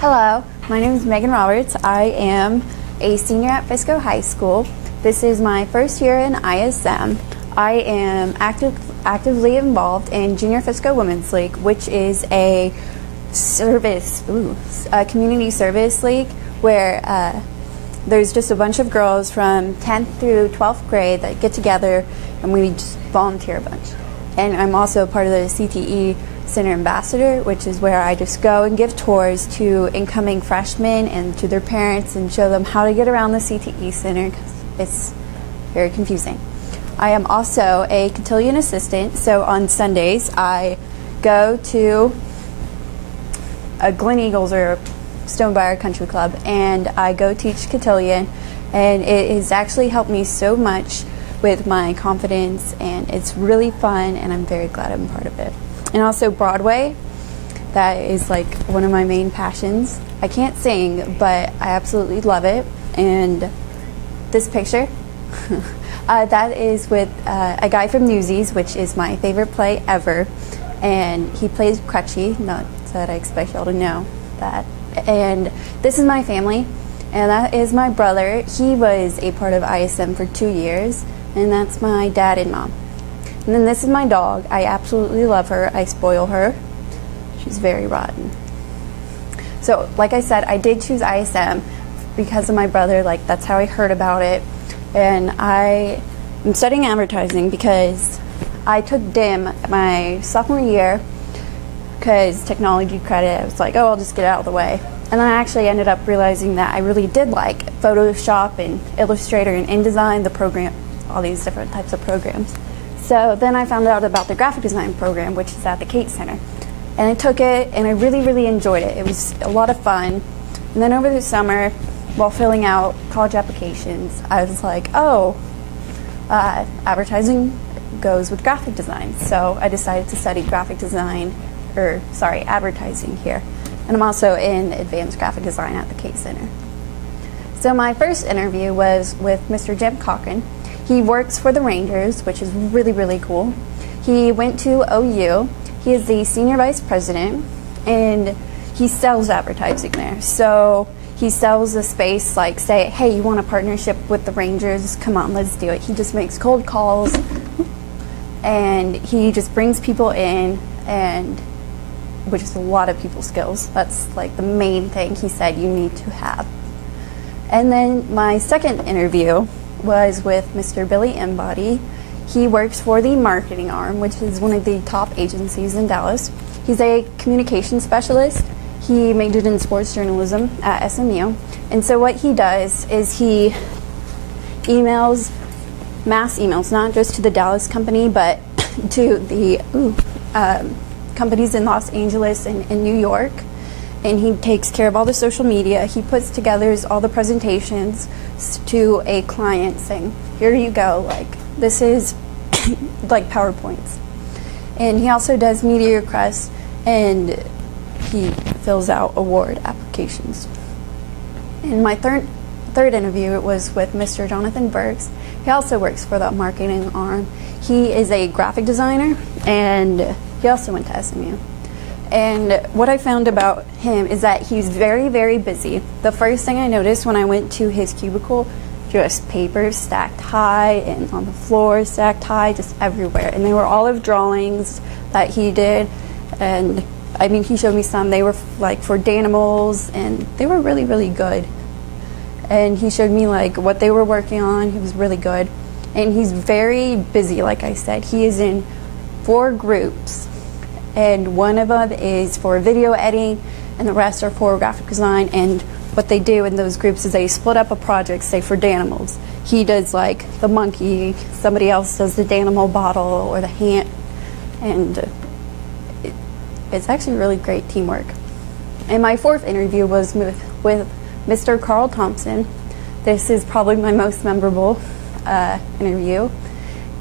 Hello, my name is Megan Roberts. I am a senior at Frisco High School. This is my first year in ISM. I am actively involved in Junior Frisco Women's League, which is a community service league where there's just a bunch of girls from 10th through 12th grade that get together and we just volunteer a bunch. And I'm also part of the CTE Center Ambassador, which is where I just go and give tours to incoming freshmen and to their parents and show them how to get around the CTE Center because it's very confusing. I am also a cotillion assistant, so on Sundays I go to a Glen Eagles or Stonebriar Country Club and I go teach cotillion, and it has actually helped me so much with my confidence, and it's really fun and I'm very glad I'm part of it. And also Broadway, that is like one of my main passions. I can't sing, but I absolutely love it. And this picture, that is with a guy from Newsies, which is my favorite play ever. And he plays Crutchy, not that I expect y'all to know that. And this is my family, and that is my brother. He was a part of ISM for 2 years, and that's my dad and mom. And then this is my dog. I absolutely love her. I spoil her. She's very rotten. So, like I said, I did choose ISM because of my brother. Like, that's how I heard about it. And I am studying advertising because I took DIM my sophomore year because technology credit. I was like, oh, I'll just get it out of the way. And then I actually ended up realizing that I really did like Photoshop and Illustrator and InDesign, the program, all these different types of programs. So then I found out about the graphic design program, which is at the Cates Center. And I took it, and I really, really enjoyed it. It was a lot of fun. And then over the summer, while filling out college applications, I was like, oh, advertising goes with graphic design. So I decided to study advertising here. And I'm also in advanced graphic design at the Cates Center. So my first interview was with Mr. Jim Cochran. He works for the Rangers, which is really, really cool. He went to OU. He is the senior vice president, and he sells advertising there. So he sells the space, like say, hey, you want a partnership with the Rangers? Come on, let's do it. He just makes cold calls, and he just brings people in, and which is a lot of people skills. That's like the main thing he said you need to have. And then my second interview was with Mr. Billy Embody. He works for the marketing arm, which is one of the top agencies in Dallas. He's a communication specialist. He majored in sports journalism at SMU. And so what he does is he emails, mass emails, not just to the Dallas company, but to the companies in Los Angeles and in New York. And he takes care of all the social media. He puts together all the presentations to a client saying, here you go, like this is like PowerPoints. And he also does media requests, and he fills out award applications. And my third interview was with Mr. Jonathan Burks. He also works for the marketing arm. He is a graphic designer, and he also went to SMU. And what I found about him is that he's very, very busy. The first thing I noticed when I went to his cubicle, just papers stacked high and on the floor stacked high, just everywhere. And they were all of drawings that he did. And I mean, he showed me some. They were like for Danimals, and they were really, really good. And he showed me like what they were working on. He was really good. And he's very busy, like I said. He is in 4 groups. And one of them is for video editing, and the rest are for graphic design. And what they do in those groups is they split up a project, say for Danimals. He does like the monkey, somebody else does the Danimal bottle or the hand, and it's actually really great teamwork. And my 4th interview was with Mr. Carl Thompson. This is probably my most memorable interview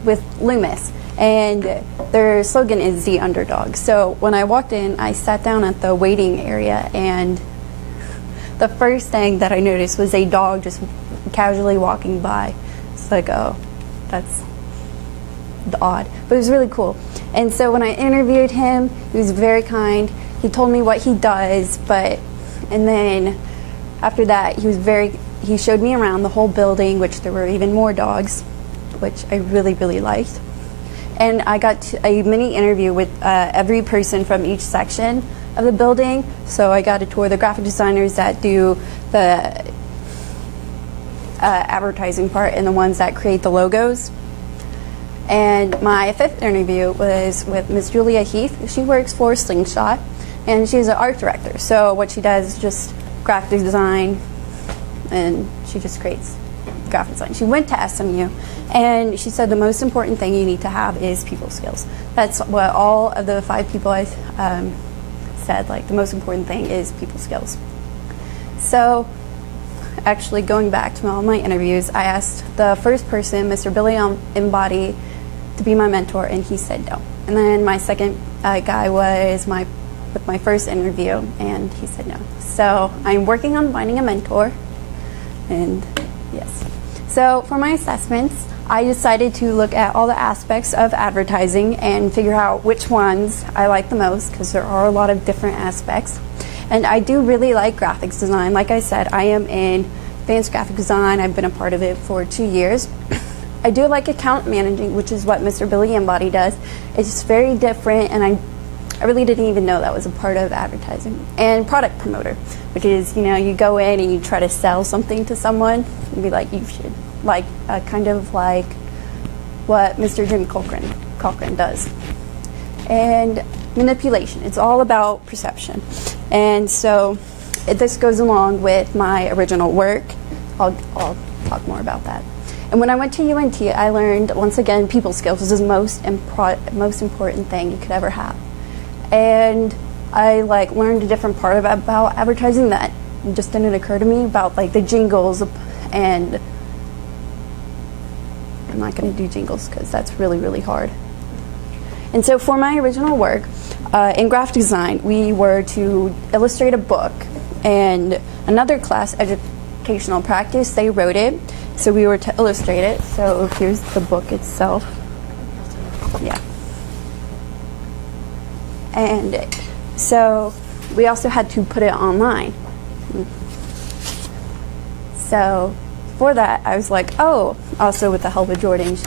with Loomis. And their slogan is the underdog. So when I walked in, I sat down at the waiting area, and the first thing that I noticed was a dog just casually walking by. It's like, oh, that's odd. But it was really cool. And so when I interviewed him, he was very kind. He told me what he does, but And then after that, he showed me around the whole building, which there were even more dogs, which I really, really liked. And I got a mini interview with every person from each section of the building. So I got to tour the graphic designers that do the advertising part and the ones that create the logos. And my fifth interview was with Ms. Julia Heath. She works for Slingshot, and she's an art director. So what she does is just graphic design, and she just creates graphic design. She went to SMU, and she said the most important thing you need to have is people skills. That's what all of the 5 people I said, like the most important thing is people skills. So actually going back to all my interviews, I asked the first person, Mr. Billy Embody, to be my mentor, and he said no. And then my second guy was with my first interview, and he said no. So I'm working on finding a mentor, and yes. So for my assessments, I decided to look at all the aspects of advertising and figure out which ones I like the most, because there are a lot of different aspects. And I do really like graphics design. Like I said, I am in advanced graphic design. I've been a part of it for 2 years. I do like account managing, which is what Mr. Billy Embody does. It's very different, and I really didn't even know that was a part of advertising. And product promoter, which is, you go in and you try to sell something to someone and be like, you should, like, kind of like what Mr. Jim Cochran does. And manipulation, it's all about perception. And so this goes along with my original work. I'll talk more about that. And when I went to UNT, I learned, once again, people skills is the most important thing you could ever have. And I learned a different part about advertising that just didn't occur to me, about the jingles, and I'm not going to do jingles because that's really, really hard. And so for my original work in graphic design, we were to illustrate a book, and another class, educational practice, they wrote it, so we were to illustrate it. So here's the book itself. Yeah. And so we also had to put it online. So for that, I was like, oh, also with the help of Jordan,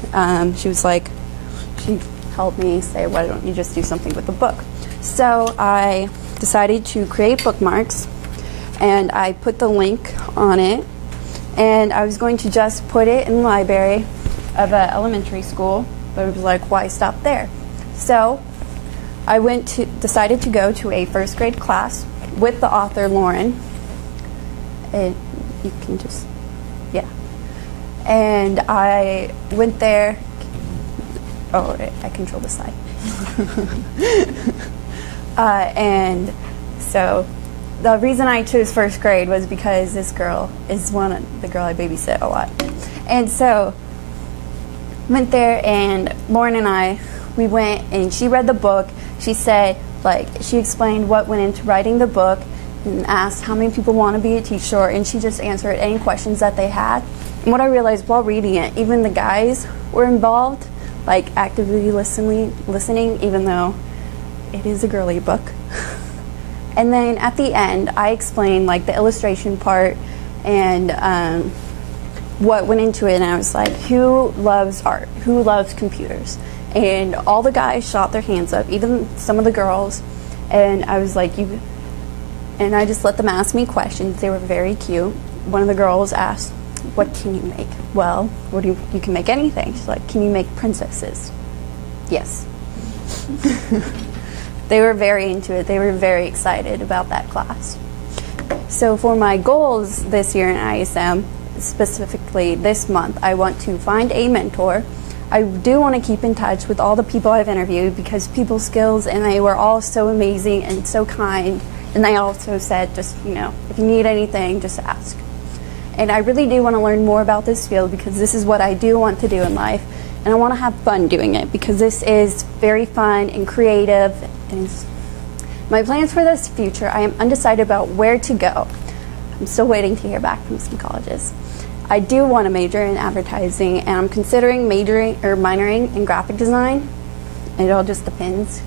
she helped me say, why don't you just do something with the book? So I decided to create bookmarks, and I put the link on it, and I was going to just put it in the library of an elementary school, but it was like, why stop there? So I decided to go to a first grade class with the author, Lauren. And you can just, yeah. And I went there. Oh, I control the slide. And so the reason I chose first grade was because this girl is the girl I babysit a lot. And so went there, and Lauren and we went, and she read the book. She said, she explained what went into writing the book, and asked how many people want to be a teacher, and she just answered any questions that they had. And what I realized while reading it, even the guys were involved, actively listening, even though it is a girly book. And then at the end, I explained the illustration part and what went into it, and I was like, who loves art? Who loves computers? And all the guys shot their hands up, even some of the girls. And I was like, and I just let them ask me questions. They were very cute. One of the girls asked, what can you make? Well, you can make anything. She's like, can you make princesses? Yes. They were very into it. They were very excited about that class. So for my goals this year in ISM, specifically this month, I want to find a mentor. I do want to keep in touch with all the people I've interviewed, because people skills, and they were all so amazing and so kind. And they also said, just, if you need anything, just ask. And I really do want to learn more about this field, because this is what I do want to do in life. And I want to have fun doing it, because this is very fun and creative. And my plans for this future, I am undecided about where to go. I'm still waiting to hear back from some colleges. I do want to major in advertising, and I'm considering minoring in graphic design. It all just depends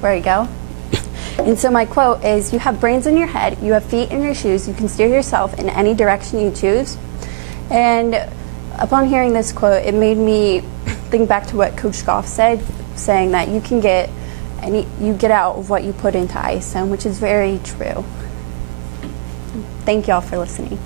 where I go. And so my quote is, "You have brains in your head, you have feet in your shoes, you can steer yourself in any direction you choose." And upon hearing this quote, it made me think back to what Coach Goff said, saying that you get out of what you put into ice, which is very true. Thank y'all for listening.